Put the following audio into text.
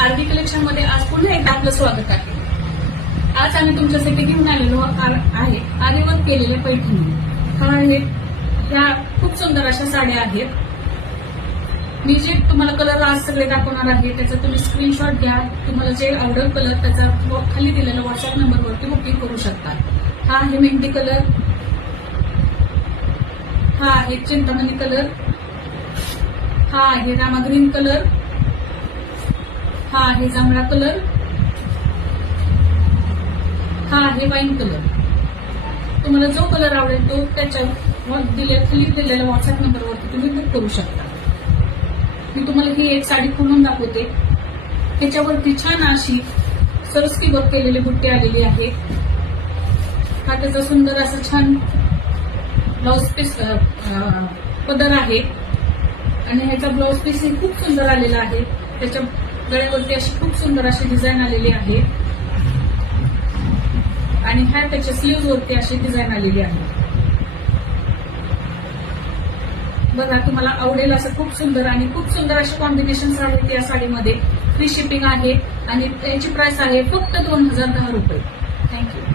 RB collection मध्ये आज पुन्हा एकदा आपलं स्वागत आहे. आज आम्ही तुमच्यासाठी घेऊन आलेलो आहे आरीवर्क केलेले पैठणी. ह्या खूप सुंदर अशा साड्या आहेत. मी जे तुम्हाला कलर आज सगळे दाखवणार आहे त्याचा तुम्ही स्क्रीनशॉट घ्या. तुम्हाला जे आवडेल कलर त्याचा खाली दिलेल्या व्हॉट्सअप नंबरवरती बुकिंग करू शकता. हा आहे मेहंदी कलर, हा आहे चिंतामणी कलर, हा आहे रामा ग्रीन कलर, हा आहे जांभळा कलर, हा आहे वाईन कलर. तुम्हाला जो कलर आवडेल तो त्याच्या खाली दिलेल्या व्हॉट्सअप नंबरवरती तुम्ही बुक करू शकता. मी तुम्हाला ही एक साडी खोलून दाखवते. त्याच्यावरती छान अशी सरस्की वर्क केलेली बुट्टी आलेली आहे. हा त्याचा सुंदर असं छान ब्लाउज पीस पदर आहे आणि ह्याचा ब्लाउज पीस ही खूप सुंदर आलेला आहे. त्याच्या गळ्यावरती अशी खूप सुंदर अशी डिझाईन आलेली आहे आणि ह्या त्याच्या स्लीव्ह वरती अशी डिझाईन आलेली आहे. बघा, तुम्हाला आवडेल असं खूप सुंदर आणि खूप सुंदर असे कॉम्बिनेशन्स आहेत या साडीमध्ये. फ्री शिपिंग आहे आणि याची प्राइस आहे फक्त 2010 रुपये. थँक्यू.